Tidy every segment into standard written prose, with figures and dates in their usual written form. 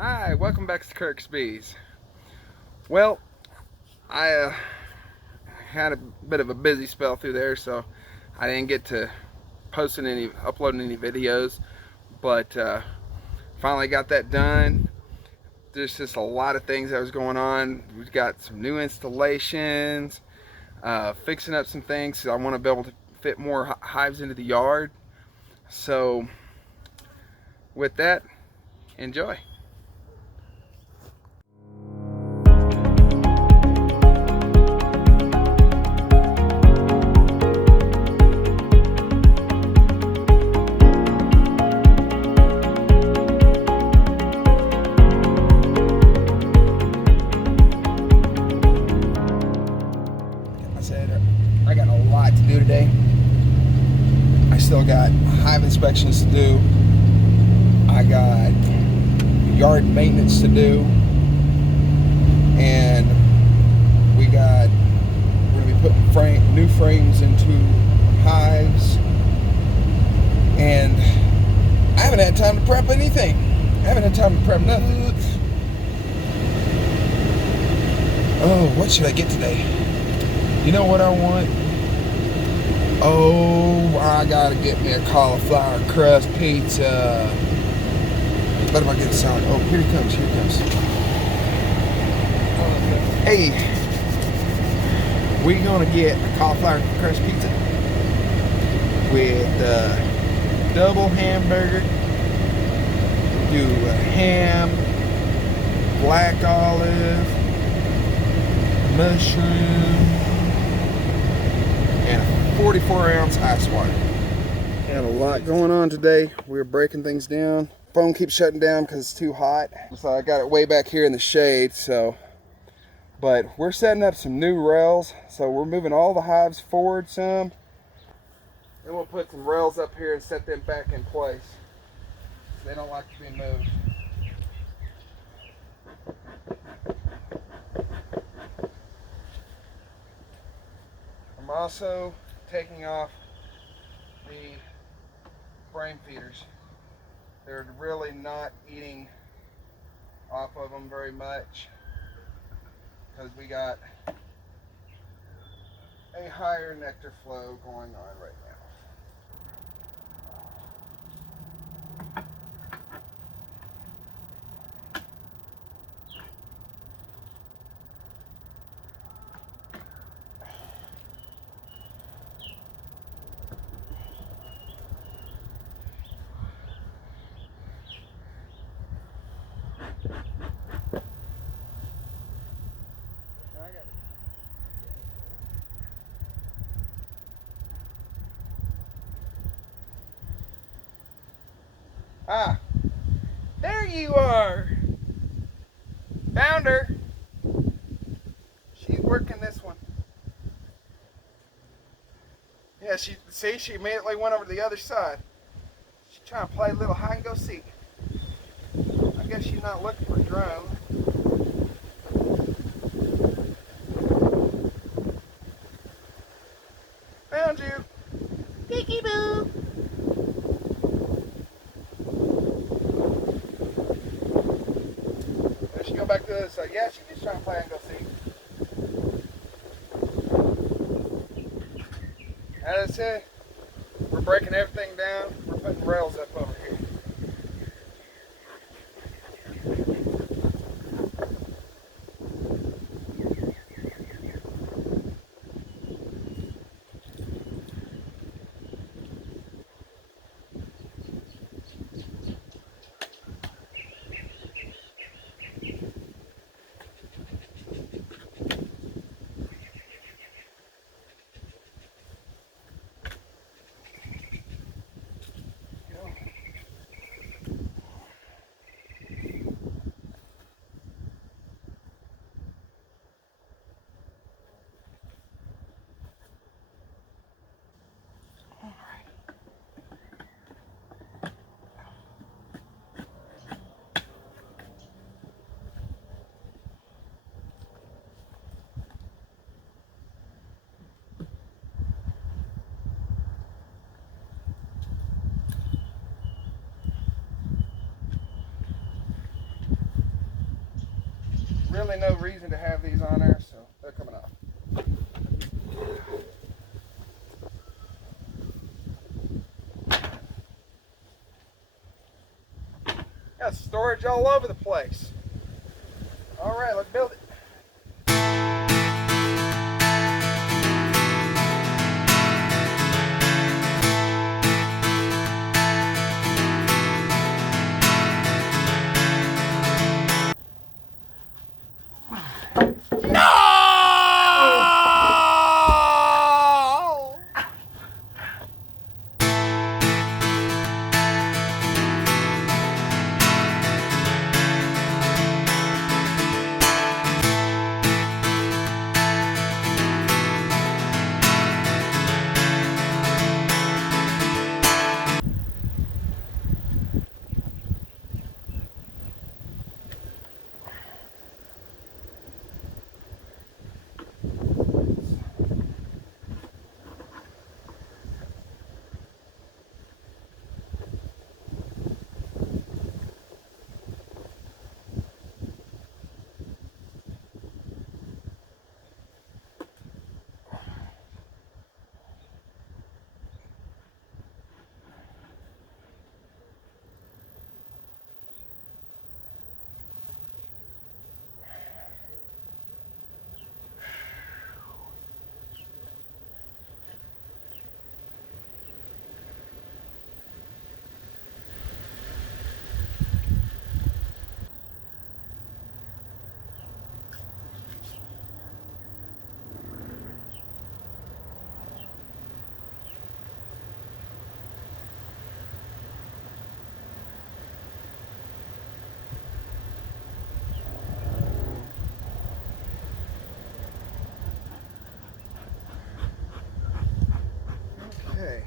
Hi, welcome back to Kirk's Bees. Well, I had a bit of a busy spell through there, so I didn't get to uploading any videos, but finally got that done. There's just a lot of things that was going on. We've got some new installations, fixing up some things. So I want to be able to fit more hives into the yard. So with that, enjoy. I got a lot to do today. I still got hive inspections to do. I got yard maintenance to do. And we're going to be putting new frames into hives. And I haven't had time to prep anything. I haven't had time to prep nothing. Oh, what should I get today? You know what I want? Oh, I gotta get me a cauliflower crust pizza. What am I gonna sound? Oh, here he comes, here he comes. Hey, we're gonna get a cauliflower crust pizza with double hamburger, do a ham, black olive, mushroom, and a 44-ounce ice water. Got a lot going on today. We're breaking things down. Phone keeps shutting down because it's too hot. So I got it way back here in the shade. But we're setting up some new rails. So we're moving all the hives forward some. Then we'll put some rails up here and set them back in place. They don't like to be moved. I'm also taking off the frame feeders. They're really not eating off of them very much because we got a higher nectar flow going on right now. Ah, there you are. Found her. She's working this one. Yeah, she immediately went over to the other side. She's trying to play a little hide and go seek. I guess she's not looking for drone. Found you. Beekeeper. There she go back to the other side. Yeah, she's just trying to play hide and go seek. As I said, we're breaking everything down. We're putting rails up over here. really no reason to have these on there, so they're coming off. Got storage all over the place. All right, let's build it. Okay.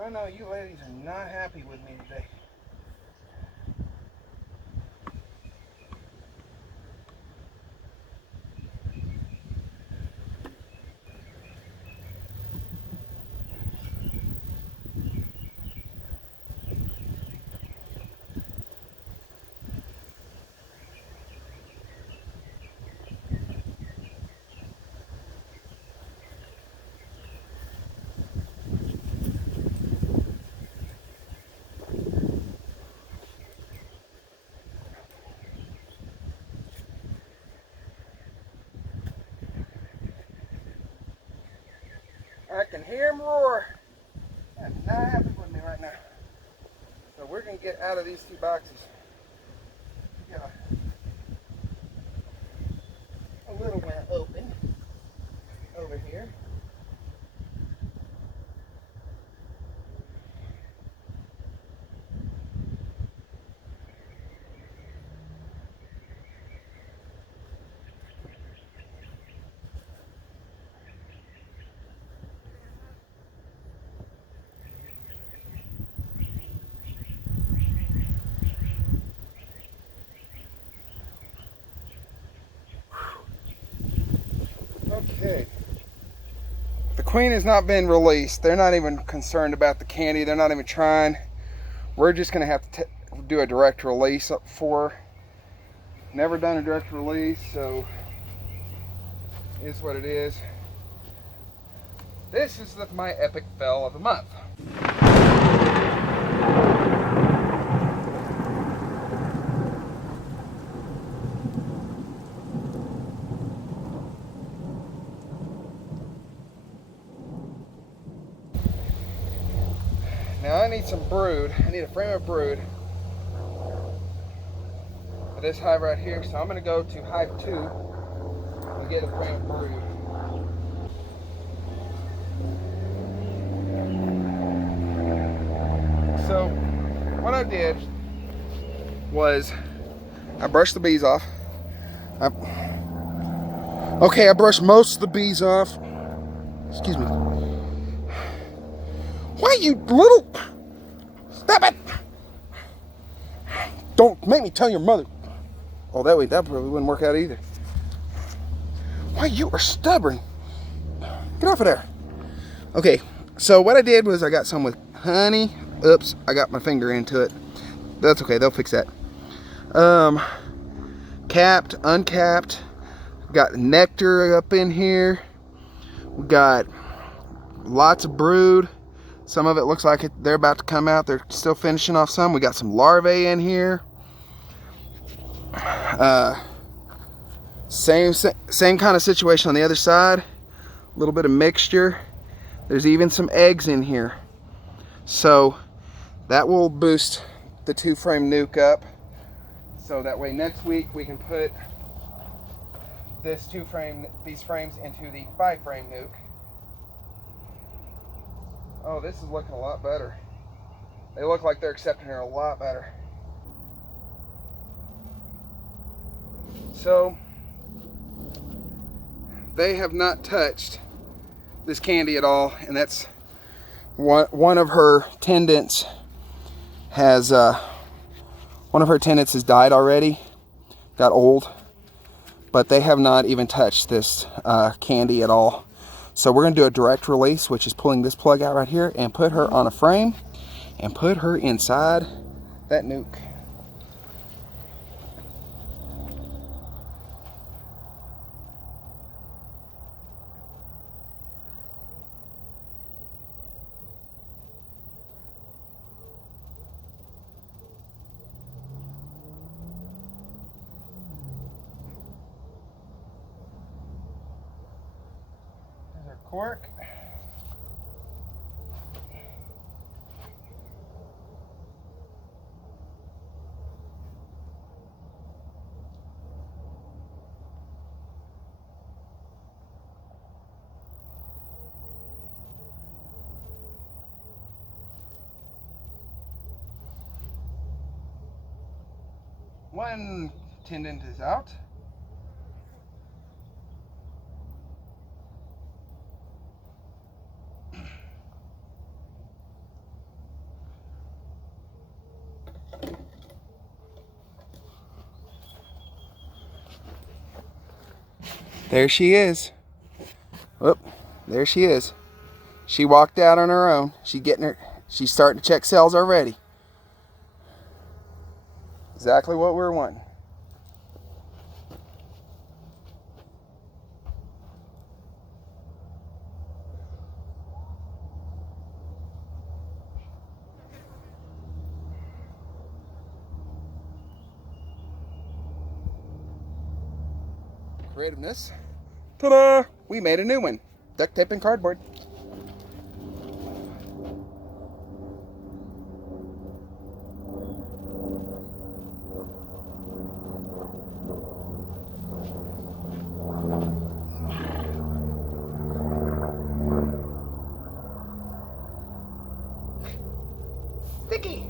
I know you ladies are not happy with me today. I can hear him roar. I'm not happy with me right now. So we're going to get out of these two boxes. Got a little one open over here. Okay. The queen has not been released. They're not even concerned about the candy. They're not even trying. We're just going to have to do a direct release up for her. Never done a direct release, so it's what it is. This is my epic fail of the month. Now I need some brood. I need a frame of brood for this hive right here. So I'm going to go to Hive 2 and get a frame of brood. So what I did was I brushed the bees off. Okay, I brushed most of the bees off. Excuse me. Why you little... Stop it! Don't make me tell your mother. Oh, that probably wouldn't work out either. Why you are stubborn. Get off of there. Okay, so what I did was I got some with honey. Oops, I got my finger into it. That's okay, they'll fix that. Capped, uncapped. Got nectar up in here. We got lots of brood. Some of it looks like they're about to come out. They're still finishing off some. We got some larvae in here. Same kind of situation on the other side. A little bit of mixture. There's even some eggs in here. So that will boost the 2-frame nuke up. So that way next week we can put these frames into the 5-frame nuke. Oh, this is looking a lot better. They look like they're accepting her a lot better. So they have not touched this candy at all, and that's one of her tendons has died already, got old, but they have not even touched this candy at all. So we're going to do a direct release, which is pulling this plug out right here and put her on a frame and put her inside that nuke. There's our cork. One tendon is out. There she is. Whoop, there she is. She walked out on her own. She's starting to check cells already. Exactly what we were wanting. Creativeness. Ta-da! We made a new one. Duct tape and cardboard. Sticky!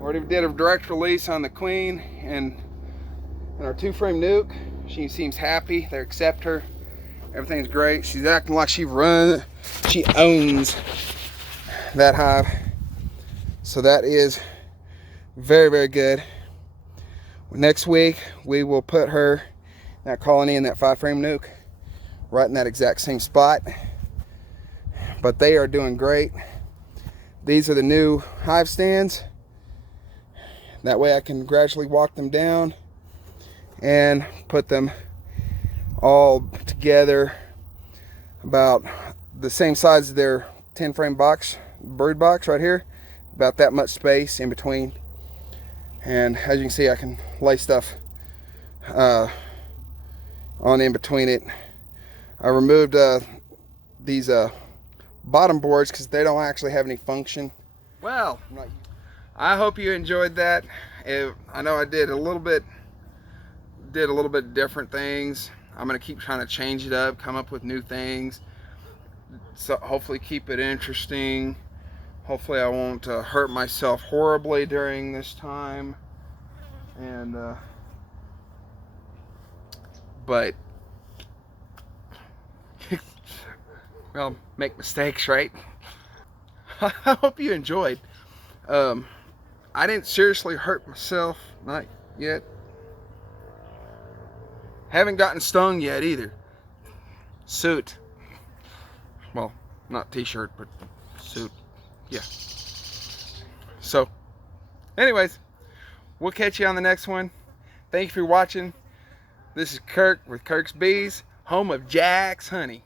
Already did a direct release on the queen and our 2-frame nuke. She seems happy. They accept her. Everything's great. She's acting like she owns that hive. So that is very, very good. Next week we will put her, that colony, in that 5-frame nuke, right in that exact same spot. But they are doing great. These are the new hive stands. That way I can gradually walk them down and put them all together about the same size as their 10-frame box, brood box right here. About that much space in between. And as you can see, I can lay stuff on in between it. I removed these bottom boards because they don't actually have any function. Well, I hope you enjoyed that. I know I did a little bit different things. I'm gonna keep trying to change it up, come up with new things. So hopefully keep it interesting. Hopefully I won't hurt myself horribly during this time. And but well, make mistakes, right? I hope you enjoyed. I didn't seriously hurt myself, not yet. Haven't gotten stung yet either. Suit. Well, not t-shirt, but suit. Yeah. So, anyways, we'll catch you on the next one. Thank you for watching. This is Kirk with Kirk's Bees, home of Jack's Honey.